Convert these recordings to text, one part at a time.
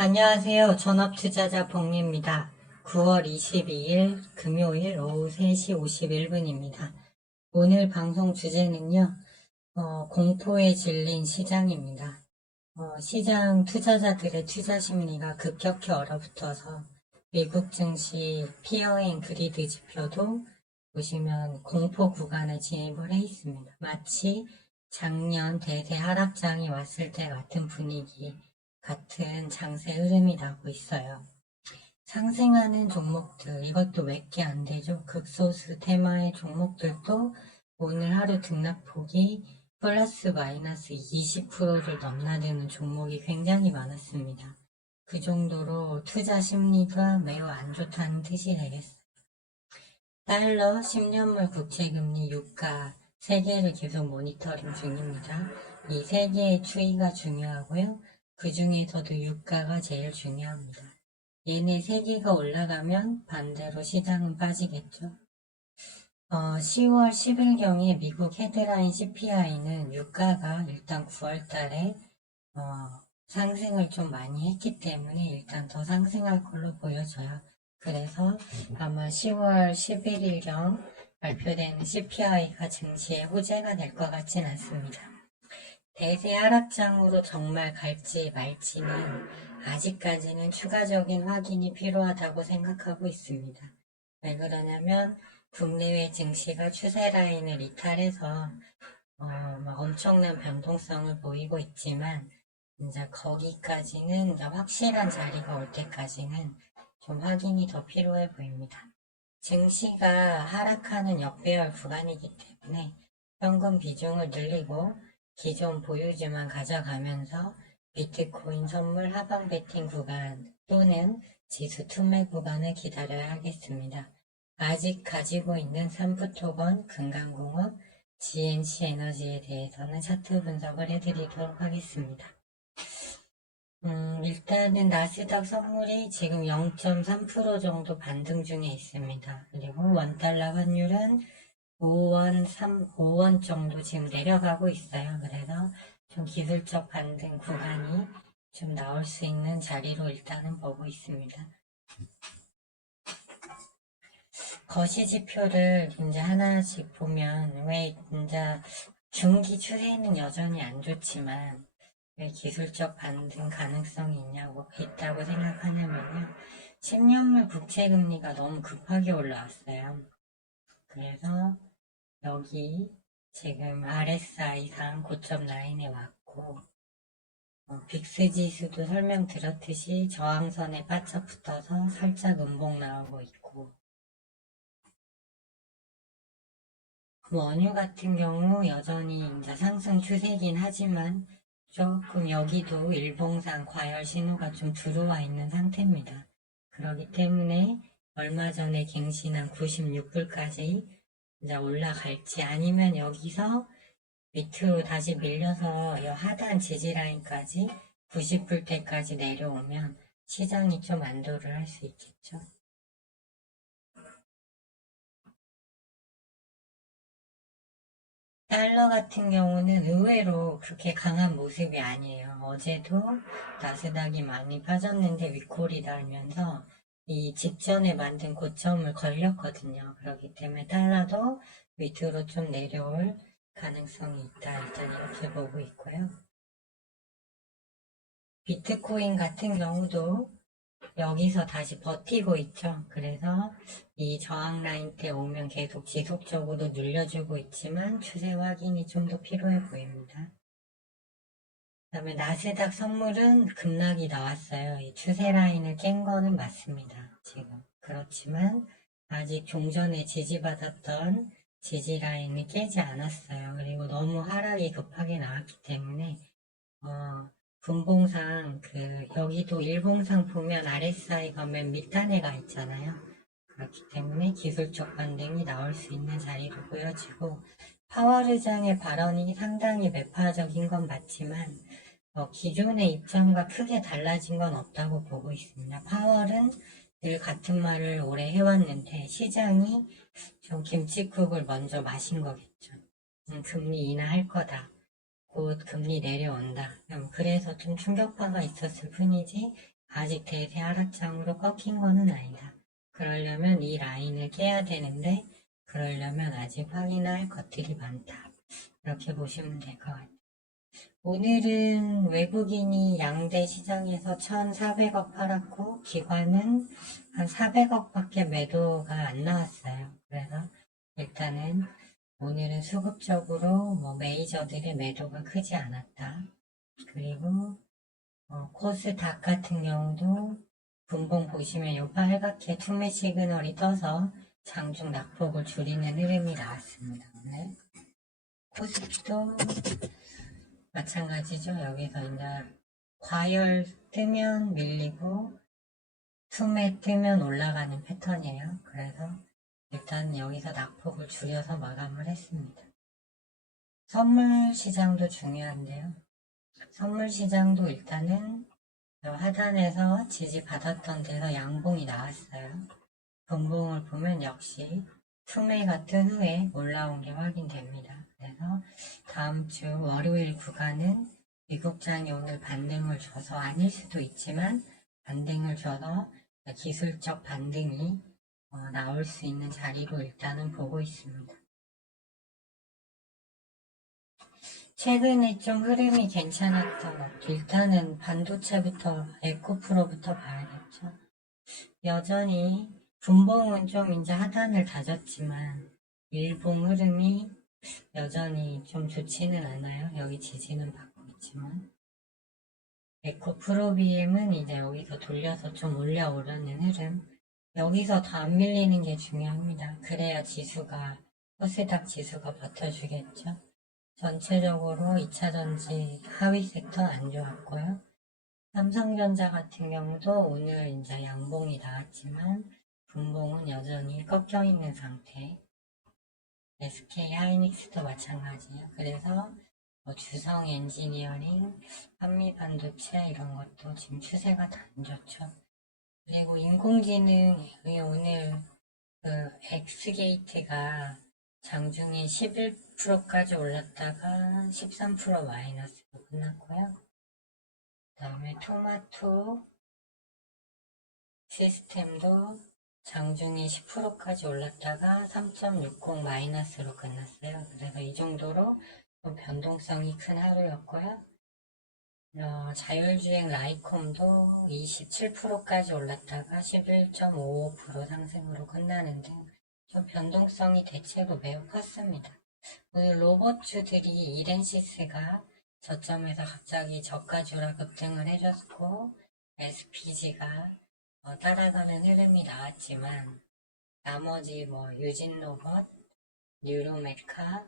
안녕하세요. 전업투자자 복리입니다. 9월 22일 금요일 오후 3시 51분입니다. 오늘 방송 주제는요, 공포에 질린 시장입니다. 시장 투자자들의 투자 심리가 급격히 얼어붙어서 미국 증시 피어앤 그리드 지표도 보시면 공포 구간에 진입을 해 있습니다. 마치 작년 대세 하락장이 왔을 때 같은 분위기, 같은 장세 흐름이 나고 있어요. 상승하는 종목들, 이것도 몇 개 안 되죠. 극소수 테마의 종목들도 오늘 하루 등락폭이 플러스 마이너스 20%를 넘나드는 종목이 굉장히 많았습니다. 그 정도로 투자 심리가 매우 안 좋다는 뜻이 되겠어요. 달러 10년물 국채금리 유가 3개를 계속 모니터링 중입니다. 이 3개의 추이가 중요하고요. 그 중에서도 유가가 제일 중요합니다. 얘네 3개가 올라가면 반대로 시장은 빠지겠죠. 10월 10일경에 미국 헤드라인 CPI는 유가가 일단 9월 달에 상승을 좀 많이 했기 때문에 일단 더 상승할 걸로 보여져요. 그래서 아마 10월 11일경 발표되는 CPI가 증시의 호재가 될 것 같진 않습니다. 대세 하락장으로 정말 갈지 말지는 아직까지는 추가적인 확인이 필요하다고 생각하고 있습니다. 왜 그러냐면 국내외 증시가 추세 라인을 이탈해서 엄청난 변동성을 보이고 있지만 이제 거기까지는 이제 확실한 자리가 올 때까지는 좀 확인이 더 필요해 보입니다. 증시가 하락하는 역배열 구간이기 때문에 현금 비중을 늘리고 기존 보유주만 가져가면서 비트코인 선물 하방 베팅 구간 또는 지수 투매 구간을 기다려야 하겠습니다. 아직 가지고 있는 삼프토건, 금강공업, GNC 에너지에 대해서는 차트 분석을 해드리도록 하겠습니다. 일단은 나스닥 선물이 지금 0.3% 정도 반등 중에 있습니다. 그리고 원달러 환율은 5원 정도 지금 내려가고 있어요. 그래서 좀 기술적 반등 구간이 좀 나올 수 있는 자리로 일단은 보고 있습니다. 거시지표를 이제 하나씩 보면 왜 이제 중기 추세는 여전히 안 좋지만 왜 기술적 반등 가능성이 있다고 생각하냐면요. 10년물 국채금리가 너무 급하게 올라왔어요. 그래서 여기 지금 RSI상 고점 라인에 왔고 빅스 지수도 설명드렸듯이 저항선에 바짝 붙어서 살짝 음봉 나오고 있고 원유 같은 경우 여전히 이제 상승 추세긴 하지만 조금 여기도 일봉상 과열 신호가 좀 들어와 있는 상태입니다. 그렇기 때문에 얼마 전에 갱신한 96불까지 이제 올라갈지 아니면 여기서 밑으로 다시 밀려서 이 하단 지지라인까지 90불대까지 내려오면 시장이 좀 안도를 할 수 있겠죠. 달러 같은 경우는 의외로 그렇게 강한 모습이 아니에요. 어제도 나스닥이 많이 빠졌는데 윗골이 달면서 이 직전에 만든 고점을 걸렸거든요. 그렇기 때문에 달러도 밑으로 좀 내려올 가능성이 있다. 일단 이렇게 보고 있고요. 비트코인 같은 경우도 여기서 다시 버티고 있죠. 그래서 이 저항 라인 때 오면 계속 지속적으로 늘려주고 있지만 추세 확인이 좀 더 필요해 보입니다. 그 다음에 나스닥 선물은 급락이 나왔어요. 이 추세 라인을 깬 거는 맞습니다. 지금. 그렇지만 아직 종전에 지지받았던 지지 라인을 깨지 않았어요. 그리고 너무 하락이 급하게 나왔기 때문에 분봉상 여기도 일봉상 보면 RSI가 맨 밑단에 가 있잖아요. 그렇기 때문에 기술적 반등이 나올 수 있는 자리로 보여지고 파월 의장의 발언이 상당히 매파적인 건 맞지만 기존의 입장과 크게 달라진 건 없다고 보고 있습니다. 파월은 늘 같은 말을 오래 해왔는데 시장이 좀 김치국을 먼저 마신 거겠죠. 금리 인하할 거다. 곧 금리 내려온다. 그래서 좀 충격파가 있었을 뿐이지 아직 대세 하락장으로 꺾인 거는 아니다. 그러려면 이 라인을 깨야 되는데 그러려면 아직 확인할 것들이 많다. 이렇게 보시면 될 것 같아요. 오늘은 외국인이 양대 시장에서 1,400억 팔았고 기관은 한 400억 밖에 매도가 안 나왔어요. 그래서 일단은 오늘은 수급적으로 메이저들의 매도가 크지 않았다. 그리고 코스닥 같은 경우도 분봉 보시면 요 빨갛게 투매 시그널이 떠서 장중 낙폭을 줄이는 흐름이 나왔습니다. 오늘 코스피도 마찬가지죠. 여기서 이제 과열 뜨면 밀리고 투매 뜨면 올라가는 패턴이에요. 그래서 일단 여기서 낙폭을 줄여서 마감을 했습니다. 선물 시장도 중요한데요. 선물 시장도 일단은 하단에서 지지받았던 데서 양봉이 나왔어요. 분봉을 보면 역시 투매가 뜬 후에 올라온 게 확인됩니다. 그래서 다음 주 월요일 구간은 미국장이 오늘 반등을 줘서 아닐 수도 있지만 반등을 줘서 기술적 반등이 나올 수 있는 자리로 일단은 보고 있습니다. 최근에 좀 흐름이 괜찮았던 것, 일단은 반도체부터 에코프로부터 봐야겠죠. 여전히 분봉은 좀 이제 하단을 다졌지만 일봉 흐름이 여전히 좀 좋지는 않아요. 여기 지지는 받고 있지만 에코프로비엠은 이제 여기서 돌려서 좀 올라오려는 흐름, 여기서 더 안 밀리는 게 중요합니다. 그래야 지수가 코스닥 지수가 버텨주겠죠. 전체적으로 2차전지 하위 섹터 안 좋았고요. 삼성전자 같은 경우도 오늘 이제 양봉이 나왔지만 분봉은 여전히 꺾여 있는 상태. SK 하이닉스도 마찬가지예요. 그래서 주성 엔지니어링, 한미 반도체 이런 것도 지금 추세가 다 안 좋죠. 그리고 인공지능이 오늘 그 엑스게이트가 장중에 11%까지 올랐다가 13% 마이너스로 끝났고요. 그 다음에 토마토 시스템도 장중에 10%까지 올랐다가 3.60 마이너스로 끝났어요. 그래서 이 정도로 좀 변동성이 큰 하루였고요. 자율주행 라이콤도 27%까지 올랐다가 11.55% 상승으로 급나는 등 좀 변동성이 대체로 매우 컸습니다. 오늘 로봇주들이 이렌시스가 저점에서 갑자기 저가주라 급등을 해줬고 SPG가 따라가는 흐름이 나왔지만 나머지 유진로봇, 뉴로메카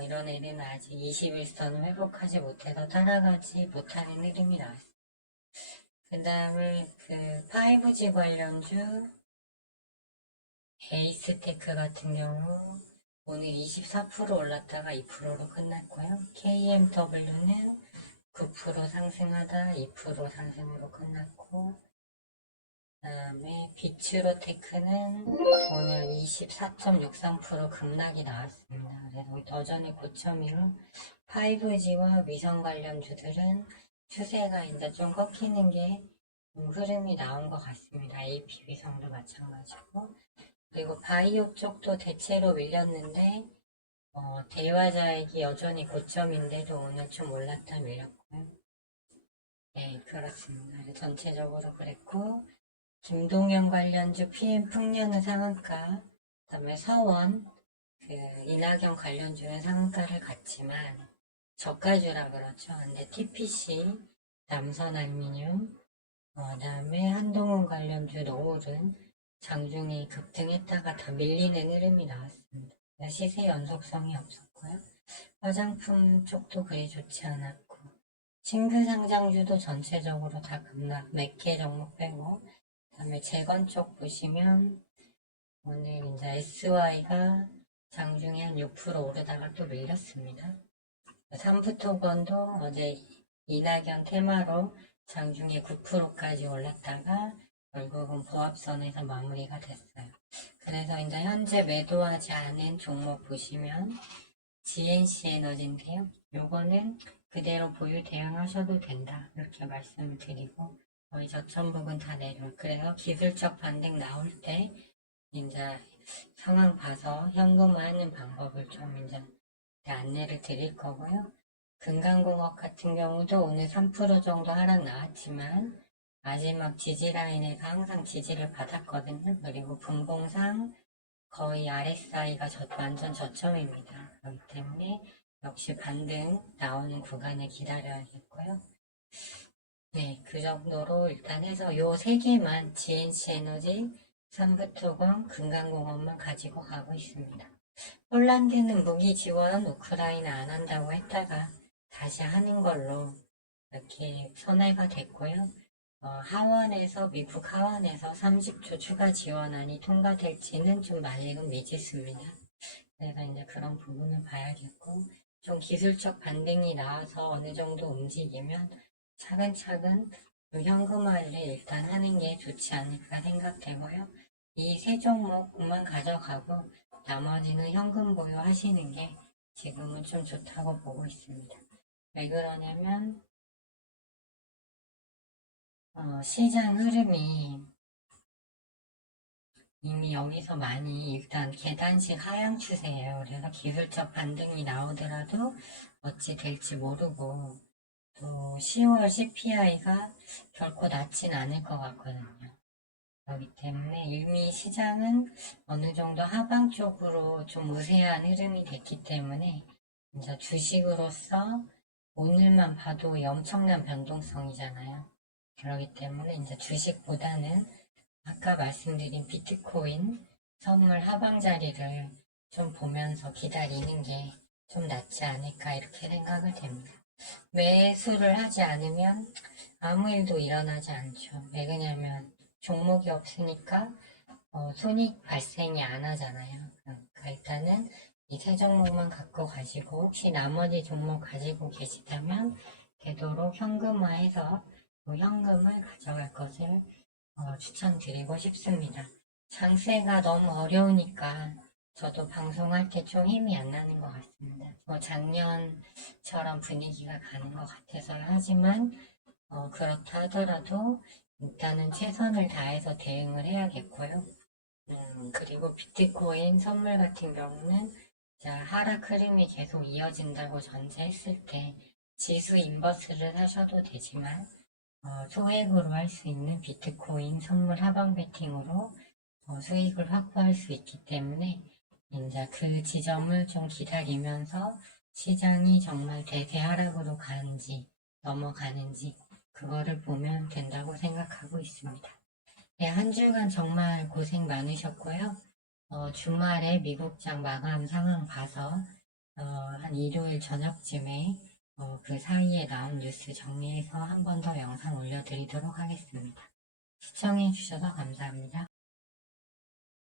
이런 애들은 아직 21선을 회복하지 못해서 따라가지 못하는 흐름이 나왔어요. 그 다음에 5G 관련주 에이스테크 같은 경우 오늘 24% 올랐다가 2%로 끝났고요. KMW는 9% 상승하다 2% 상승으로 끝났고, 그 다음에 비츠로테크는 오늘 24.63% 급락이 나왔습니다. 그래서 여전히 고점이고 5G와 위성 관련주들은 추세가 이제 좀 꺾이는 게 흐름이 나온 것 같습니다. AP 위성도 마찬가지고, 그리고 바이오 쪽도 대체로 밀렸는데 대화자액이 여전히 고점인데도 오늘 좀 올랐다 밀렸고요. 네, 그렇습니다. 전체적으로 그랬고, 김동연 관련주 PM 풍년은 상한가, 그 다음에 서원, 이낙연 관련주는 상한가를 갔지만 저가주라 그렇죠. 근데 TPC, 남선알미늄, 그 다음에 한동훈 관련주 노을은 장중에 급등했다가 다 밀리는 흐름이 나왔습니다. 시세 연속성이 없었고요. 화장품 쪽도 그리 좋지 않았고, 신규 상장주도 전체적으로 다 급락, 몇 개 종목 빼고, 그 다음에 재건 쪽 보시면 오늘 이제 SY가 장중에 한 6% 오르다가 또 밀렸습니다. 삼부토건도 어제 이낙연 테마로 장중에 9%까지 올랐다가 결국은 보합선에서 마무리가 됐어요. 그래서 이제 현재 매도하지 않은 종목 보시면 GNC 에너지인데요. 요거는 그대로 보유 대응하셔도 된다. 이렇게 말씀을 드리고, 거의 저점 부분 다 내려. 그래서 기술적 반등 나올 때 이제 상황 봐서 현금화하는 방법을 좀 이제 안내를 드릴 거고요. 금강공업 같은 경우도 오늘 3% 정도 하락 나왔지만 마지막 지지 라인에서 항상 지지를 받았거든요. 그리고 분봉상 거의 RSI가 완전 저점입니다. 그렇기 때문에 역시 반등 나오는 구간을 기다려야겠고요. 네, 그 정도로 일단 해서 요 세 개만 GNC 에너지, 삼부토건, 금강공업만 가지고 가고 있습니다. 폴란드는 무기 지원 우크라이나 안 한다고 했다가 다시 하는 걸로 이렇게 선회가 됐고요. 미국 하원에서 30조 추가 지원안이 통과될지는 좀 아직은 미지수입니다. 그래서 이제 그런 부분을 봐야겠고, 좀 기술적 반등이 나와서 어느 정도 움직이면 차근차근 현금화를 일단 하는 게 좋지 않을까 생각되고요. 이 세 종목만 가져가고 나머지는 현금 보유하시는 게 지금은 좀 좋다고 보고 있습니다. 왜 그러냐면 시장 흐름이 이미 여기서 많이 일단 계단식 하향 추세예요. 그래서 기술적 반등이 나오더라도 어찌 될지 모르고 또 10월 CPI가 결코 낮진 않을 것 같거든요. 그렇기 때문에 이미 시장은 어느 정도 하방 쪽으로 좀 우세한 흐름이 됐기 때문에 이제 주식으로서 오늘만 봐도 엄청난 변동성이잖아요. 그렇기 때문에 이제 주식보다는 아까 말씀드린 비트코인 선물 하방 자리를 좀 보면서 기다리는 게 좀 낫지 않을까 이렇게 생각을 됩니다. 매수를 하지 않으면 아무 일도 일어나지 않죠. 왜 그러냐면 종목이 없으니까 손익 발생이 안 하잖아요. 그러니까 일단은 이 세 종목만 갖고 가시고 혹시 나머지 종목 가지고 계시다면 되도록 현금화해서 그 현금을 가져갈 것을 추천드리고 싶습니다. 장세가 너무 어려우니까 저도 방송할 때 좀 힘이 안 나는 것 같습니다. 작년처럼 분위기가 가는 것 같아서요. 하지만 그렇다 하더라도 일단은 최선을 다해서 대응을 해야겠고요. 그리고 비트코인 선물 같은 경우는 하락 흐름이 계속 이어진다고 전제했을 때 지수 인버스를 하셔도 되지만 소액으로 할 수 있는 비트코인 선물 하방 베팅으로 수익을 확보할 수 있기 때문에 이제 그 지점을 좀 기다리면서 시장이 정말 대세 하락으로 가는지 넘어가는지 그거를 보면 된다고 생각하고 있습니다. 네, 한 주간 정말 고생 많으셨고요. 주말에 미국장 마감 상황 봐서 한 일요일 저녁쯤에 그 사이에 나온 뉴스 정리해서 한 번 더 영상 올려드리도록 하겠습니다. 시청해주셔서 감사합니다.